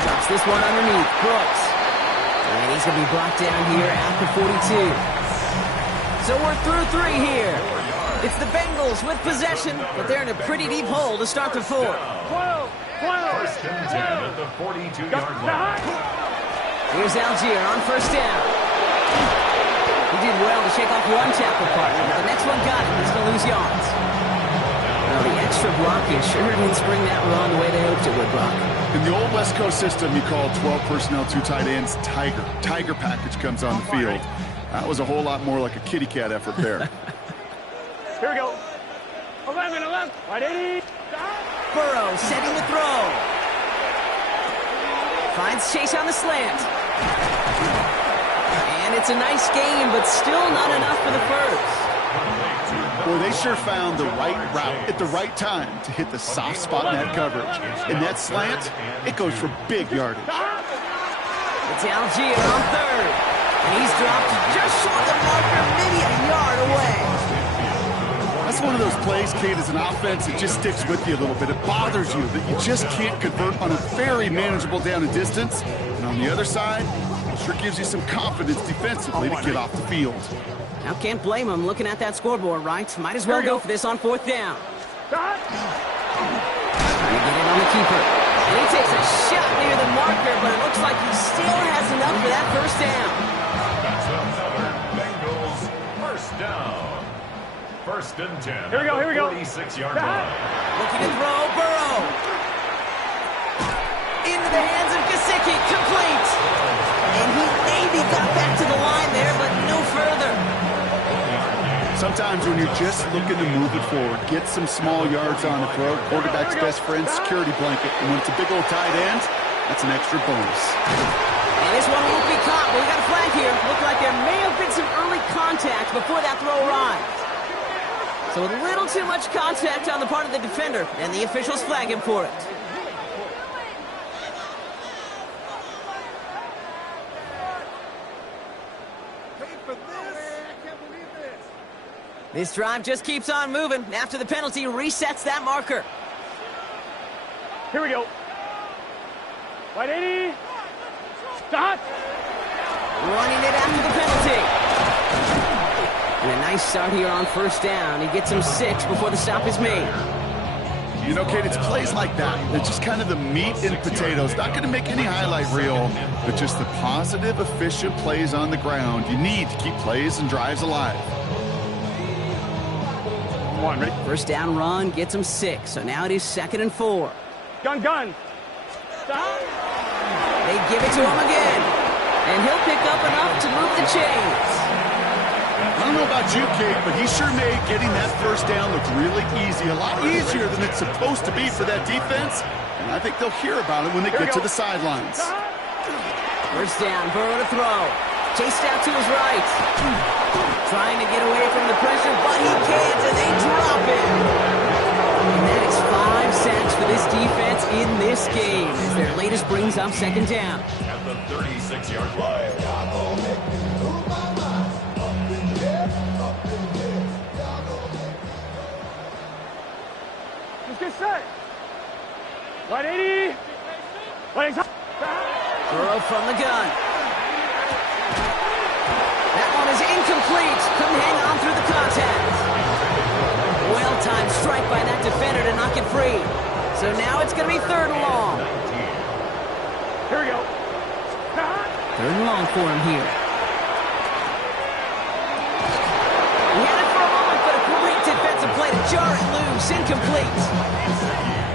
Drops this one underneath, Brooks. And he's going to be brought down here at the 42. So we're through 3 here. It's the Bengals with possession, but they're in a pretty deep hole to start the 4th. 12. First and 10 at the 42-yard line. Here's Algier on first down. He did well to shake off one tackle partner, but the next one got him. He's going to lose yards. Well, the extra blocking sure didn't spring that run the way they hoped it would, Brock. In the old West Coast system, you call 12 personnel, 2 tight ends, Tiger. Tiger package comes on the field. That was a whole lot more like a kitty cat effort there. Here we go. 11. Right 80. Burrow setting the throw. Finds Chase on the slant. And it's a nice game, but still not enough for the first. Boy, they sure found the right route at the right time to hit the soft spot in that coverage. And that slant, it goes for big yardage. It's Algier on third. And he's dropped just short of the marker, maybe a yard away. That's one of those plays, Kate, as an offense, it just sticks with you a little bit. It bothers you that you just can't convert on a very manageable down and distance. And on the other side, it sure gives you some confidence defensively to get off the field. Now, can't blame him looking at that scoreboard, right? Might as well go for this on 4th down. Trying to get it on the keeper. And he takes a shot near the marker, but it looks like he still has enough for that first down. That's another Bengals first down. First and 10. Here we go. 46-yard line. Looking to throw, Burrow. Into the hands of Gesicki, complete. And he maybe got back to the line there, but no further. Sometimes when you're just looking to move it forward, get some small yards on the throw, quarterback's best friend, security blanket. And when it's a big old tight end, that's an extra bonus. And this one won't be caught, but we got a flag here. Looked like there may have been some early contact before that throw arrived. So a little too much contact on the part of the defender, and the officials flag him for it. This drive just keeps on moving. After the penalty, resets that marker. Here we go. Right 80. Stop. Running it after the penalty. And a nice start here on first down. He gets him 6 before the stop is made. You know, Kate, it's plays like that. It's just kind of the meat and potatoes. Not going to make any highlight reel, but just the positive, efficient plays on the ground. You need to keep plays and drives alive. One, ready? First down run gets him 6. So now it is 2nd and 4. Gun. Stop. They give it to him again. And he'll pick up enough to move the chains. I don't know about you, Kate, but he sure made getting that first down look really easy. A lot easier than it's supposed to be for that defense. And I think they'll hear about it when they get to the sidelines. First down, Burrow to throw. Chased out to his right. Trying to get away from the pressure, but he can't, and they drop it. And that is 5 sacks for this defense in this game, as their latest brings up 2nd down. At the 36-yard line. Let's get set. Right 80. Right 80. Burrow from the gun. is incomplete. Couldn't hang on through the contact. Well-timed strike by that defender to knock it free. So now it's going to be 3rd and long. Here we go. 3rd and long for him here. He had it for a moment, but a great defensive play to jar it loose. Incomplete.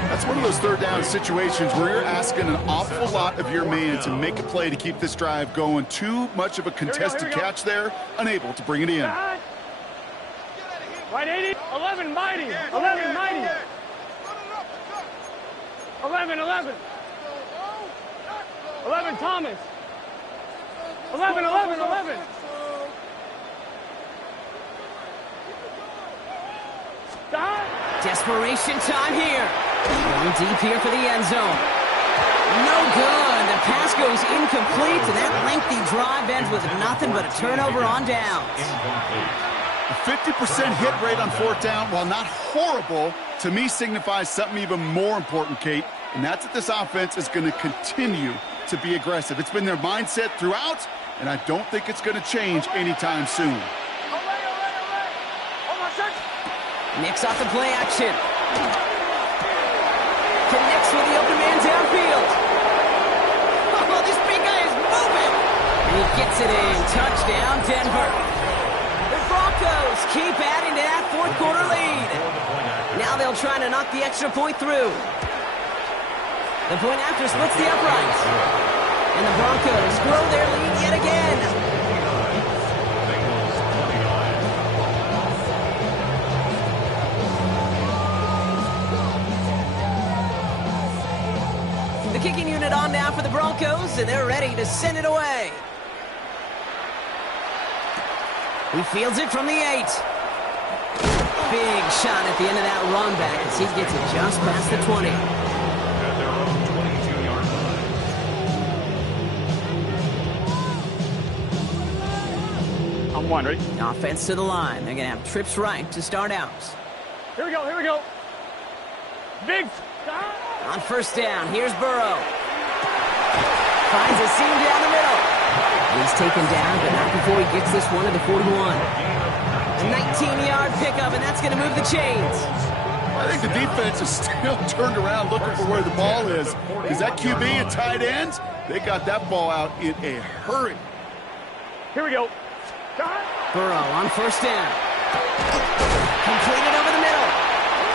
That's one of those 3rd down situations where you're asking an awful lot of your man to make a play to keep this drive going. Too much of a contested catch there, unable to bring it in. Right 80, 11 mighty, 11 mighty. 11, 11. 11 Thomas. 11, 11, 11. Desperation time here. Going deep here for the end zone. No good. The pass goes incomplete, and that lengthy drive ends with nothing but a turnover on downs. A 50% hit rate on 4th down, while not horrible, to me signifies something even more important, Kate, and that's that this offense is going to continue to be aggressive. It's been their mindset throughout, and I don't think it's going to change anytime soon. Nix off the play action. Connects with the open man downfield. Oh, this big guy is moving. And he gets it in. Touchdown, Denver. The Broncos keep adding to that 4th quarter lead. Now they'll try to knock the extra point through. The point after splits the uprights. And the Broncos grow their lead yet again. The kicking unit on now for the Broncos, and they're ready to send it away. He fields it from the 8. Big shot at the end of that run back as he gets it just past the 20. At their own 22-yard line. I'm one, ready? Offense to the line. They're going to have trips right to start out. Here we go, here we go. Big stop. On 1st down, here's Burrow. Finds a seam down the middle. He's taken down, but not before he gets this one to the 41. A 19-yard pickup, and that's going to move the chains. I think the defense is still turned around looking for where the ball is. Is that QB and tight ends? They got that ball out in a hurry. Here we go. Burrow on 1st down. Completed over the middle.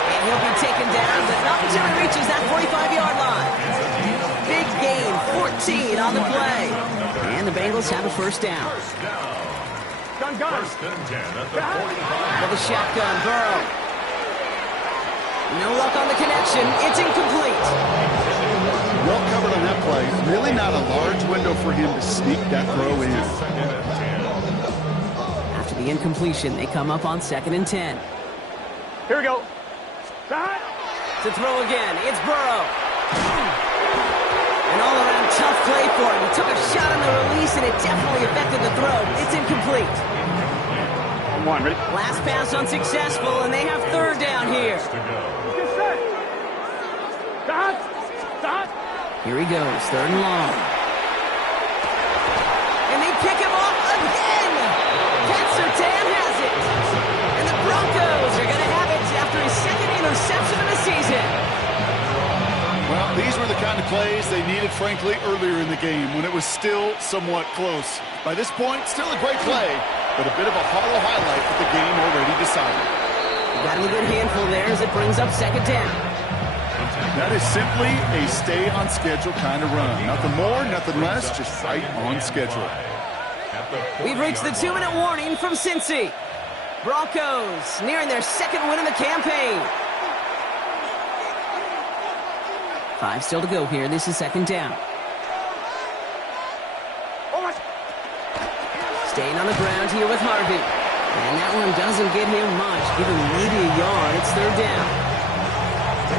And he'll be taken down, but not until he reaches that 45-yard line. Big gain, 14 on the play. And the Bengals have a 1st down. Gun. 1st and 10 at the 45. With a shotgun, Burrow. No luck on the connection. It's incomplete. Well covered on that play. Really not a large window for him to sneak that throw in. After the incompletion, they come up on 2nd and 10. Here we go. To throw again, it's Burrow. An all-around tough play for him. He took a shot on the release, and it definitely affected the throw. It's incomplete. I'm one, ready? Last pass unsuccessful, and they have 3rd down here. Stop. Here he goes, 3rd and long. And they pick him off again. Pat Surtain has it. And the Broncos are going to have it after his 2nd interception of the season. Well, these were the kind of plays they needed, frankly, earlier in the game when it was still somewhat close. By this point, still a great play, but a bit of a hollow highlight with the game already decided. Got him a good handful there as it brings up 2nd down. That is simply a stay-on-schedule kind of run. Nothing more, nothing less, just right on schedule. We've reached the 2-minute warning from Cincy. Broncos nearing their 2nd win of the campaign. 5 still to go here. This is 2nd down. Staying on the ground here with Harvey. And that one doesn't get him much. Give him maybe a yard. It's 3rd down. A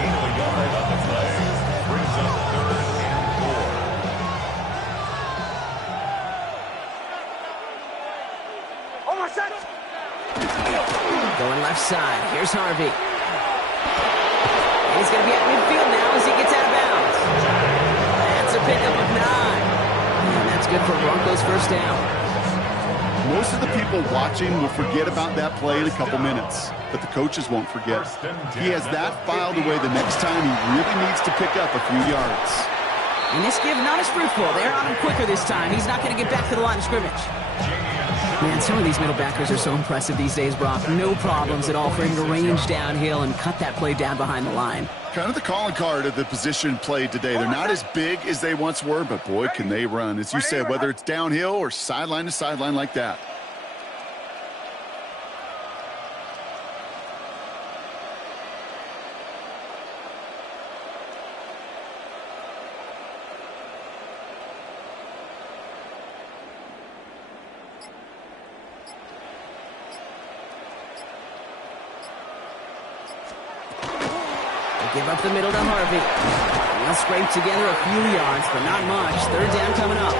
gain of a yard on the play brings up 3rd and 4. Almost set. Going left side. Here's Harvey. And he's going to be at midfield now as he gets out of bounds. That's a pickup of 9. And that's good for Broncos first down. Most of the people watching will forget about that play in a couple minutes, but the coaches won't forget. He has that filed away the next time he really needs to pick up a few yards. And this give not as fruitful. They're on him quicker this time. He's not going to get back to the line of scrimmage. Man, some of these middle backers are so impressive these days, Brock. No problems at all for him to range downhill and cut that play down behind the line. Kind of the calling card of the position played today. They're not as big as they once were, but boy, can they run. As you said, whether it's downhill or sideline to sideline like that. Give up the middle to Harvey. He'll scrape together a few yards, but not much. Third down coming up.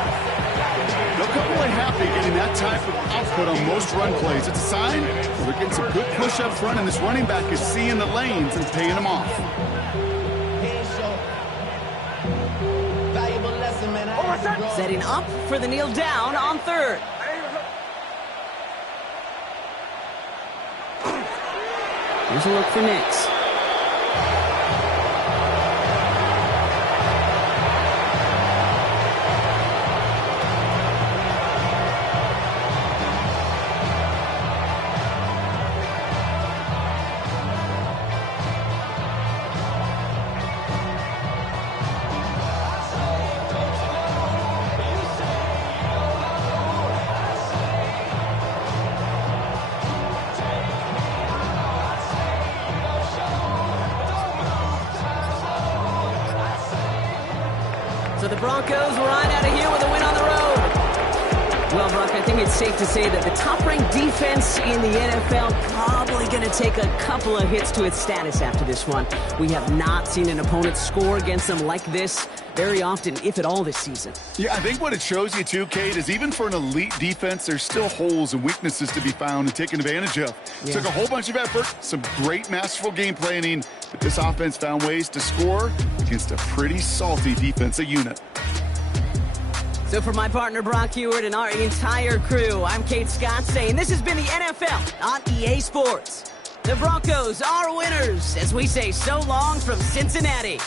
They'll come away happy getting that type of output on most run plays. It's a sign they're getting some good push up front, and this running back is seeing the lanes and paying them off. Setting up for the kneel down on third. Here's a look for Nix. So the Broncos ride out of here with a win on the road. Well, Brock, I think it's safe to say that the top-ranked defense in the NFL probably going to take a couple of hits to its status after this one. We have not seen an opponent score against them like this very often, if at all, this season. Yeah, I think what it shows you too, Kate, is even for an elite defense, there's still holes and weaknesses to be found and taken advantage of. Yeah. Took a whole bunch of effort, some great masterful game planning, but this offense found ways to score against a pretty salty defensive unit. So for my partner, Brock Heward, and our entire crew, I'm Kate Scott saying this has been the NFL on EA Sports. The Broncos are winners as we say so long from Cincinnati.